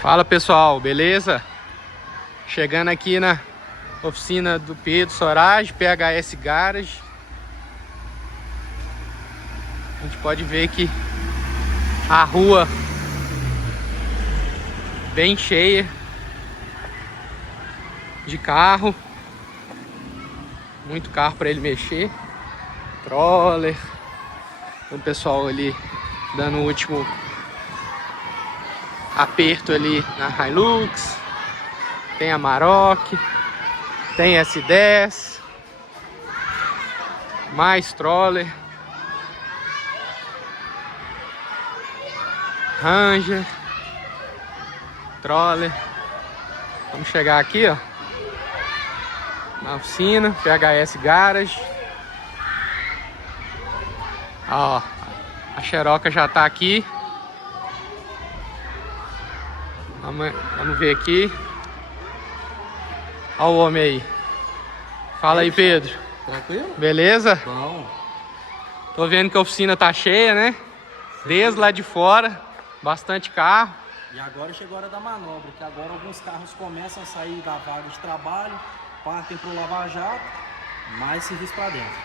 Fala pessoal, beleza? Chegando aqui na oficina do Pedro Sorage, PHS Garage. A gente pode ver que a rua bem cheia de carro, muito carro para ele mexer, troller. Tem o pessoal ali dando o último aperto ali na Hilux, tem a Maroc, tem S10, mais troller, Ranger, troller. Vamos chegar aqui, ó, na oficina, PHS Garage. Ó, a Xeroca já tá aqui. Vamos ver aqui. Olha o homem aí. Fala aí, Pedro. Tranquilo? Beleza? Bom. Tô vendo que a oficina tá cheia, né? Desde lá de fora, bastante carro. E agora chegou a hora da manobra, que agora alguns carros começam a sair da vaga de trabalho, partem pro Lava Jato, mais serviço para dentro.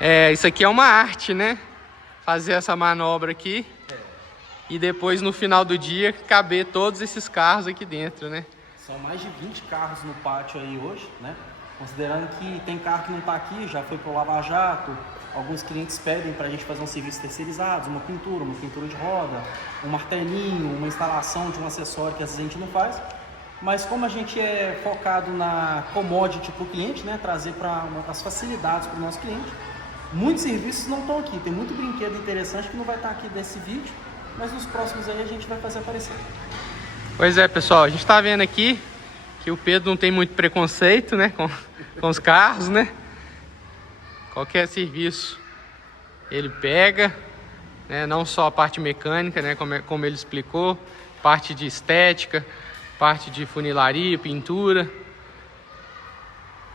É, isso aqui é uma arte, né? Fazer essa manobra aqui. E depois no final do dia caber todos esses carros aqui dentro, né? São mais de 20 carros no pátio aí hoje, né? Considerando que tem carro que não está aqui, já foi para o Lava Jato. Alguns clientes pedem para a gente fazer um serviço terceirizado, uma pintura de roda, um martelinho, uma instalação de um acessório que às vezes a gente não faz. Mas como a gente é focado na commodity para o cliente, né? Trazer para as facilidades para o nosso cliente, muitos serviços não estão aqui. Tem muito brinquedo interessante que não vai estar aqui nesse vídeo, mas nos próximos aí a gente vai fazer aparecer. Pois é, pessoal, a gente tá vendo aqui que o Pedro não tem muito preconceito, né, com os carros, né? Qualquer serviço ele pega, né? Não só a parte mecânica, né, como ele explicou, parte de estética, parte de funilaria, pintura.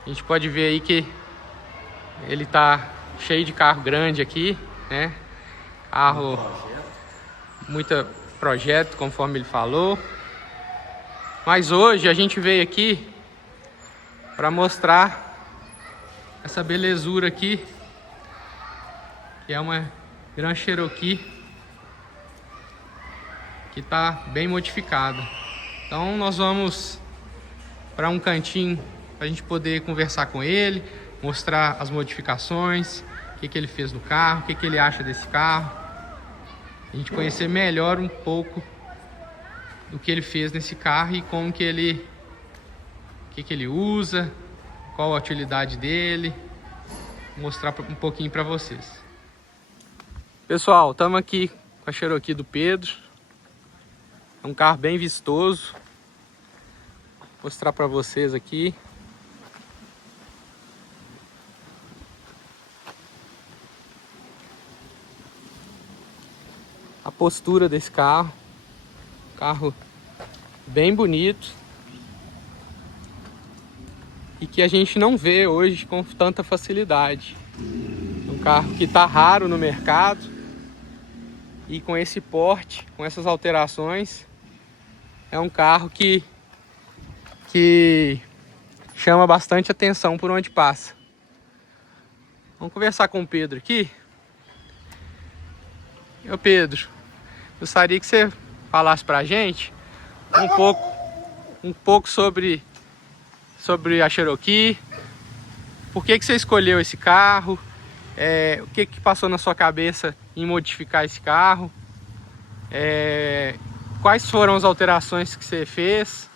A gente pode ver aí que ele tá cheio de carro grande aqui, né? Carro, muito projeto, conforme ele falou. Mas hoje a gente veio aqui para mostrar essa belezura aqui, que é uma Grand Cherokee que está bem modificada. Então nós vamos para um cantinho para a gente poder conversar com ele, mostrar as modificações, o que ele fez no carro, o que ele acha desse carro, a gente conhecer melhor um pouco do que ele fez nesse carro e como que ele, o que ele usa, qual a utilidade dele, mostrar um pouquinho para vocês. Pessoal, estamos aqui com a Cherokee do Pedro. É um carro bem vistoso. Vou mostrar para vocês aqui. A postura desse carro. Carro bem bonito e que a gente não vê hoje com tanta facilidade. É um carro que está raro no mercado e com esse porte, com essas alterações, é um carro que chama bastante atenção por onde passa. Vamos conversar com o Pedro aqui. Ô Pedro, gostaria que você falasse pra gente um pouco sobre a Cherokee. Por que você escolheu esse carro? O que passou na sua cabeça em modificar esse carro? Quais foram as alterações que você fez?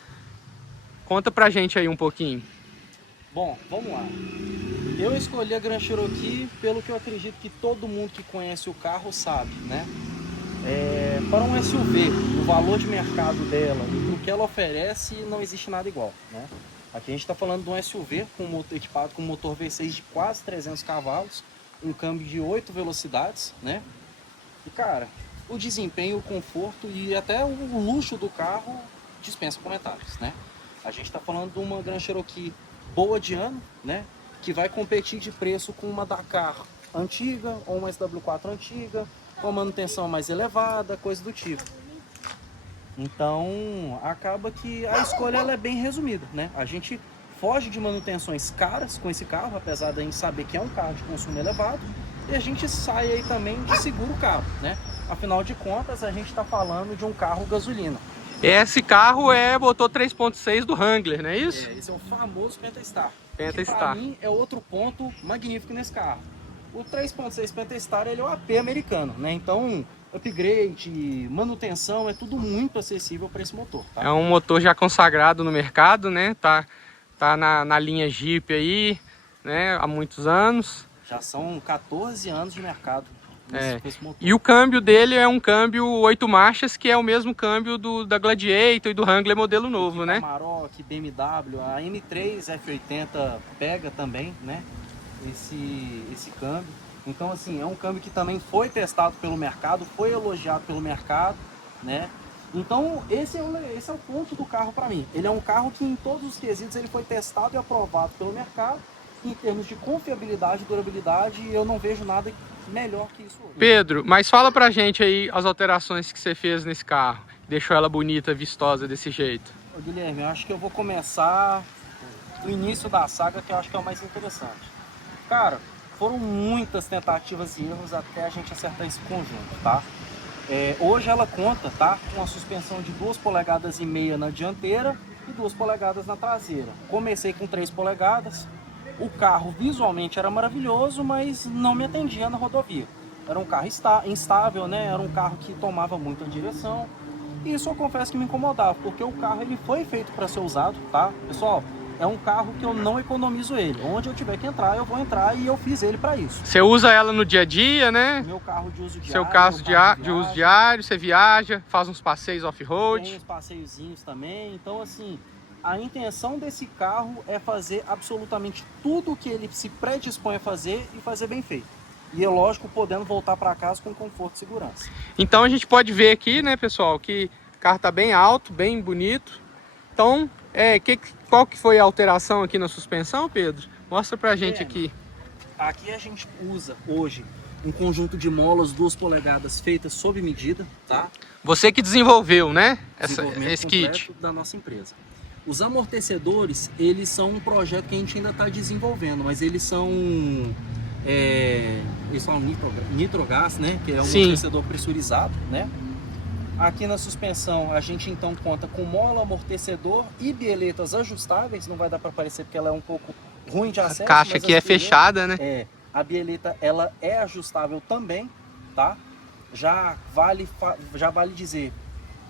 Conta pra gente aí um pouquinho. Bom, vamos lá. Eu escolhi a Grand Cherokee pelo que eu acredito que todo mundo que conhece o carro sabe, né? Para um SUV, o valor de mercado dela e o que ela oferece, não existe nada igual, né? Aqui a gente está falando de um SUV equipado com motor V6 de quase 300 cavalos, um câmbio de 8 velocidades, né? E cara, o desempenho, o conforto e até o luxo do carro dispensa comentários, né? A gente está falando de uma Grand Cherokee boa de ano, né? Que vai competir de preço com uma Dakar antiga ou uma SW4 antiga, com manutenção mais elevada, coisa do tipo. Então, acaba que a escolha ela é bem resumida, né? A gente foge de manutenções caras com esse carro, apesar de a gente saber que é um carro de consumo elevado, e a gente sai aí também de seguro carro, né? Afinal de contas, a gente está falando de um carro gasolina. Esse carro é motor 3.6 do Wrangler, não é isso? Esse é o famoso Pentastar. Pentastar. Para mim é outro ponto magnífico nesse carro. O 3.6 Pentastar ele é o AP americano, né? Então, upgrade, manutenção, é tudo muito acessível para esse motor. Tá? É um motor já consagrado no mercado, né? Tá na linha Jeep aí, né? Há muitos anos. Já são 14 anos de mercado com esse motor. E o câmbio dele é um câmbio 8 marchas, que é o mesmo câmbio da Gladiator e do Wrangler modelo novo, né? Amarok, BMW, a M3 F80 pega também, né? Esse câmbio. Então, assim, é um câmbio que também foi testado pelo mercado, foi elogiado pelo mercado, né? Então, esse é o ponto do carro para mim. Ele é um carro que, em todos os quesitos, ele foi testado e aprovado pelo mercado. Em termos de confiabilidade e durabilidade, eu não vejo nada melhor que isso hoje. Pedro, mas fala pra gente aí as alterações que você fez nesse carro. Deixou ela bonita, vistosa desse jeito. Ô, Guilherme, eu acho que eu vou começar do início da saga, que eu acho que é o mais interessante. Cara, foram muitas tentativas e erros até a gente acertar esse conjunto, tá? Hoje ela conta, tá? Com uma suspensão de 2,5 polegadas na dianteira e 2 polegadas na traseira. Comecei com 3 polegadas. O carro visualmente era maravilhoso, mas não me atendia na rodovia. Era um carro instável, né? Era um carro que tomava muito a direção. E isso eu confesso que me incomodava, porque o carro ele foi feito para ser usado, tá? Pessoal, é um carro que eu não economizo ele. Onde eu tiver que entrar, eu vou entrar e eu fiz ele para isso. Você usa ela no dia a dia, né? Meu carro de uso diário. Seu carro de uso diário, você viaja, faz uns passeios off-road. Tem uns passeiozinhos também. Então, assim, a intenção desse carro é fazer absolutamente tudo o que ele se predispõe a fazer e fazer bem feito. E é lógico, podendo voltar para casa com conforto e segurança. Então a gente pode ver aqui, né, pessoal, que o carro tá bem alto, bem bonito. Então, qual que foi a alteração aqui na suspensão, Pedro? Mostra pra gente aqui. Aqui a gente usa hoje um conjunto de molas 2 polegadas feitas sob medida, tá? Você que desenvolveu, né, Esse kit da nossa empresa. Os amortecedores, eles são um projeto que a gente ainda está desenvolvendo, mas eles são nitrogás, né? Que é um amortecedor pressurizado, né? Aqui na suspensão a gente então conta com mola, amortecedor e bieletas ajustáveis. Não vai dar para aparecer porque ela é um pouco ruim de acesso. A caixa aqui é fechada, né? A bieleta ela é ajustável também, tá? Já vale dizer,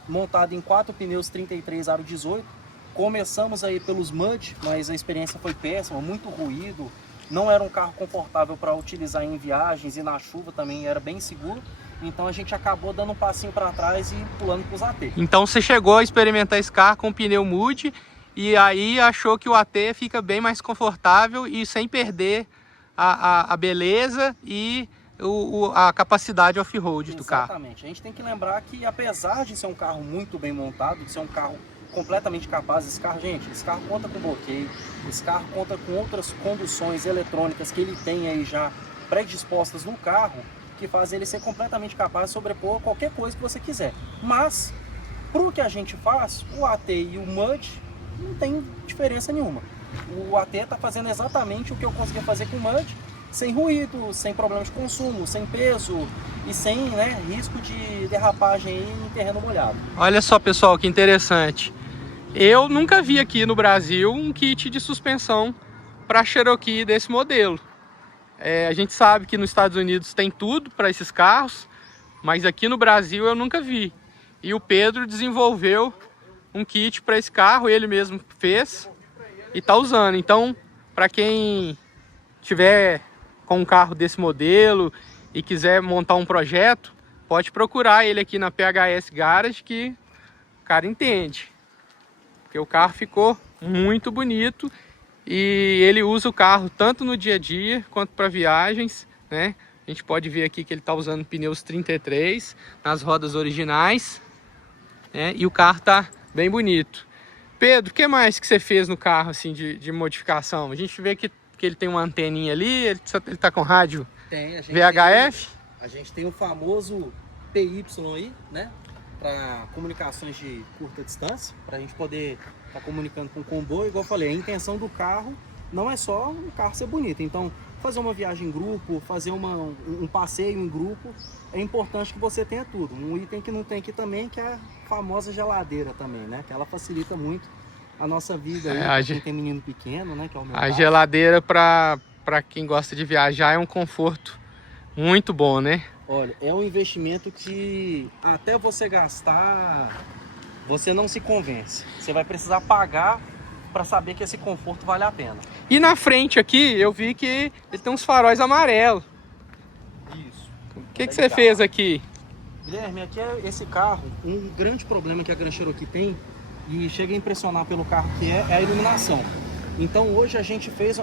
montada em 4 pneus 33 aro 18. Começamos aí pelos Mud, mas a experiência foi péssima, muito ruído. Não era um carro confortável para utilizar em viagens e na chuva também era bem seguro. Então a gente acabou dando um passinho para trás e pulando para os AT. Então você chegou a experimentar esse carro com pneu Mud e aí achou que o AT fica bem mais confortável e sem perder a beleza e a capacidade off-road do carro. Exatamente. A gente tem que lembrar que apesar de ser um carro muito bem montado, de ser um carro completamente capaz, esse carro conta com bloqueio, esse carro conta com outras conduções eletrônicas que ele tem aí já predispostas no carro, que fazem ele ser completamente capaz de sobrepor qualquer coisa que você quiser. Mas, pro que a gente faz, o AT e o Mud não tem diferença nenhuma. O AT está fazendo exatamente o que eu conseguia fazer com o Mud, sem ruído, sem problema de consumo, sem peso e sem risco de derrapagem em terreno molhado. Olha só, pessoal, que interessante. Eu nunca vi aqui no Brasil um kit de suspensão para Cherokee desse modelo. A gente sabe que nos Estados Unidos tem tudo para esses carros, mas aqui no Brasil eu nunca vi. E o Pedro desenvolveu um kit para esse carro, ele mesmo fez e está usando. Então, para quem tiver com um carro desse modelo e quiser montar um projeto, pode procurar ele aqui na PHS Garage, que o cara entende. Porque o carro ficou muito bonito e ele usa o carro tanto no dia a dia quanto para viagens, né? A gente pode ver aqui que ele está usando pneus 33 nas rodas originais, né? E o carro está bem bonito. Pedro, o que mais que você fez no carro assim de modificação? A gente vê que ele tem uma anteninha ali, ele tá com rádio VHF. A gente tem o famoso PY aí, né? Para comunicações de curta distância, para a gente poder estar comunicando com o comboio. Igual eu falei, a intenção do carro não é só o carro ser bonito. Então, fazer uma viagem em grupo, fazer um passeio em grupo, é importante que você tenha tudo. Um item que não tem aqui também, que é a famosa geladeira também, né? Que ela facilita muito a nossa vida aí, quem tem menino pequeno, né? Que é o meu caso. Geladeira para quem gosta de viajar é um conforto muito bom, né? Olha, é um investimento que até você gastar, você não se convence. Você vai precisar pagar para saber que esse conforto vale a pena. E na frente aqui, eu vi que ele tem uns faróis amarelos. Isso. O que você fez aqui? Guilherme, aqui é esse carro, um grande problema que a Grand Cherokee tem, e chega a impressionar pelo carro que é a iluminação. Então hoje a gente fez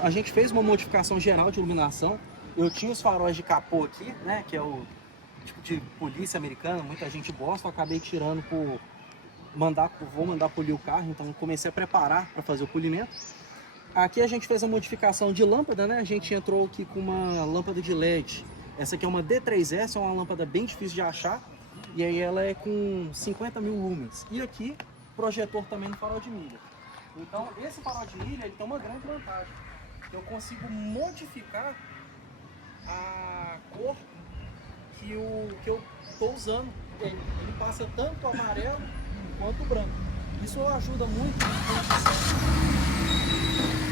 uma modificação geral de iluminação. Eu tinha os faróis de capô aqui, né, que é o tipo de polícia americana, muita gente gosta. Eu acabei tirando vou mandar polir o carro, então comecei a preparar para fazer o polimento. Aqui a gente fez a modificação de lâmpada, né? A gente entrou aqui com uma lâmpada de LED. Essa aqui é uma D3S, é uma lâmpada bem difícil de achar. E aí ela é com 50 mil lumens. E aqui, projetor também no farol de milha. Então esse farol de milha ele tem uma grande vantagem. Eu consigo modificar a cor que eu estou usando. Ele passa tanto amarelo quanto branco. Isso ajuda muito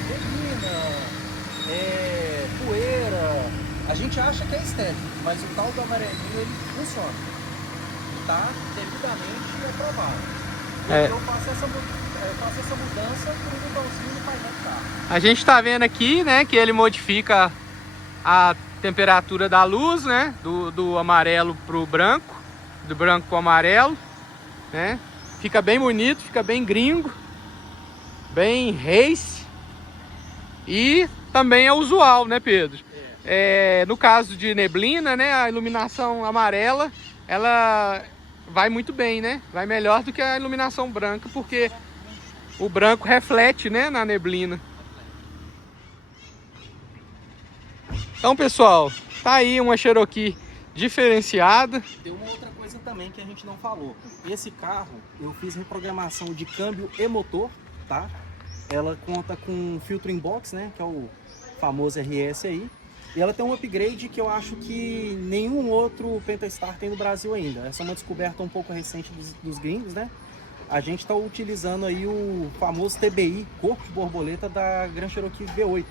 neblina, poeira. A gente acha que é estético, mas o tal do amarelinho ele funciona. Está devidamente aprovado. Eu faço essa mudança com um botãozinho no painel do carro. A gente está vendo aqui, né, que ele modifica a temperatura da luz, né, do amarelo para o branco, do branco para o amarelo, né? Fica bem bonito, fica bem gringo, bem race. E também é usual, né, Pedro? No caso de neblina, né, a iluminação amarela, ela vai muito bem, né? Vai melhor do que a iluminação branca, porque o branco reflete, né, na neblina. Então, pessoal, tá aí uma Cherokee diferenciada. Tem uma outra coisa também que a gente não falou. Esse carro, eu fiz reprogramação de câmbio e motor, tá? Ela conta com filtro inbox, né? Que é o famoso RS aí. E ela tem um upgrade que eu acho que nenhum outro Pentastar tem no Brasil ainda. Essa é uma descoberta um pouco recente dos gringos, né? A gente está utilizando aí o famoso TBI, corpo de borboleta da Grand Cherokee V8.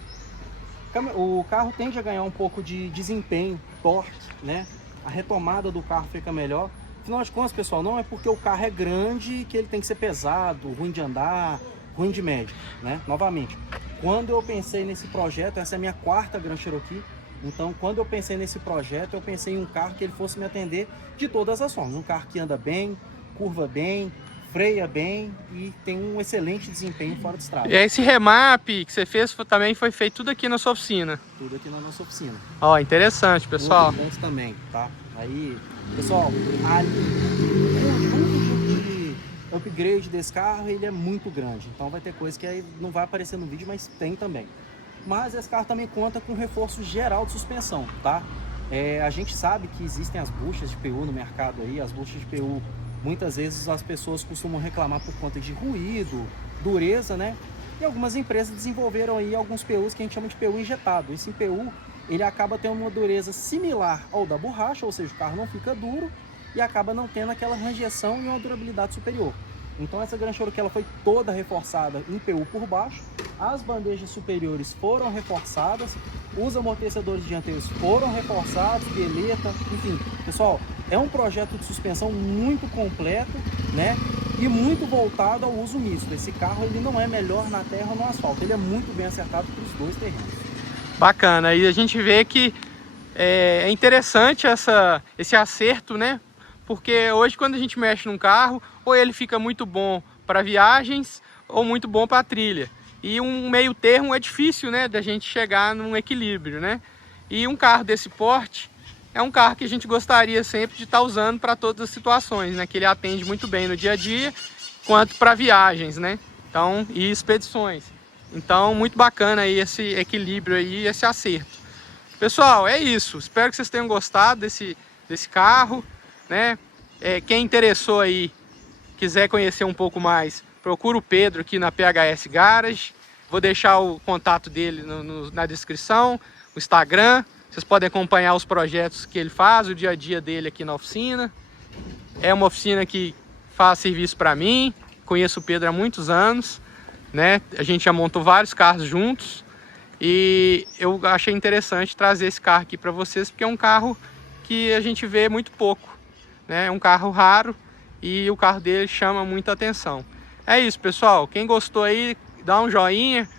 O carro tende a ganhar um pouco de desempenho, torque, né? A retomada do carro fica melhor. Afinal de contas, pessoal, não é porque o carro é grande que ele tem que ser pesado, ruim de andar, ruim de médio, né? Novamente, quando eu pensei nesse projeto, essa é a minha quarta Grand Cherokee. Então, quando eu pensei nesse projeto, eu pensei em um carro que ele fosse me atender de todas as formas. Um carro que anda bem, curva bem, freia bem e tem um excelente desempenho fora de estrada. E esse remap que você fez também foi feito tudo aqui na sua oficina? Tudo aqui na nossa oficina. Ó, interessante, pessoal. Outros pontos também, tá? Aí, pessoal, o conjunto de upgrade desse carro, ele é muito grande. Então vai ter coisa que aí não vai aparecer no vídeo, mas tem também. Mas esse carro também conta com reforço geral de suspensão, tá? A gente sabe que existem as buchas de PU no mercado aí, as buchas de PU. Muitas vezes as pessoas costumam reclamar por conta de ruído, dureza, né? E algumas empresas desenvolveram aí alguns PUs que a gente chama de PU injetado. Esse PU, ele acaba tendo uma dureza similar ao da borracha, ou seja, o carro não fica duro e acaba não tendo aquela rangeição e uma durabilidade superior. Então essa Grand Cherokee ela foi toda reforçada em PU por baixo, as bandejas superiores foram reforçadas, os amortecedores dianteiros foram reforçados, pieleta, enfim. Pessoal, é um projeto de suspensão muito completo, né? E muito voltado ao uso misto. Esse carro ele não é melhor na terra ou no asfalto, ele é muito bem acertado para os dois terrenos. Bacana, e a gente vê que é interessante esse acerto, né? Porque hoje quando a gente mexe num carro, ou ele fica muito bom para viagens, ou muito bom para trilha. E um meio termo é difícil, né, da gente chegar num equilíbrio, né? E um carro desse porte é um carro que a gente gostaria sempre de estar usando para todas as situações, né? Que ele atende muito bem no dia a dia quanto para viagens, né? Então, e expedições. Então, muito bacana aí esse equilíbrio aí, esse acerto. Pessoal, é isso. Espero que vocês tenham gostado desse carro, né? Quem interessou aí, quiser conhecer um pouco mais, procura o Pedro aqui na PHS Garage. Vou deixar o contato dele na descrição, o Instagram. Vocês podem acompanhar os projetos que ele faz, o dia a dia dele aqui na oficina. É uma oficina que faz serviço para mim. Conheço o Pedro há muitos anos, né? A gente já montou vários carros juntos. E eu achei interessante trazer esse carro aqui para vocês, porque é um carro que a gente vê muito pouco, né? É um carro raro e o carro dele chama muita atenção. É isso, pessoal. Quem gostou aí, dá um joinha,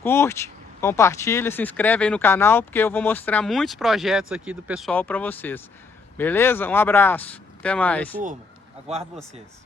curte, compartilha, se inscreve aí no canal, porque eu vou mostrar muitos projetos aqui do pessoal para vocês. Beleza? Um abraço. Até mais. Turma, aguardo vocês.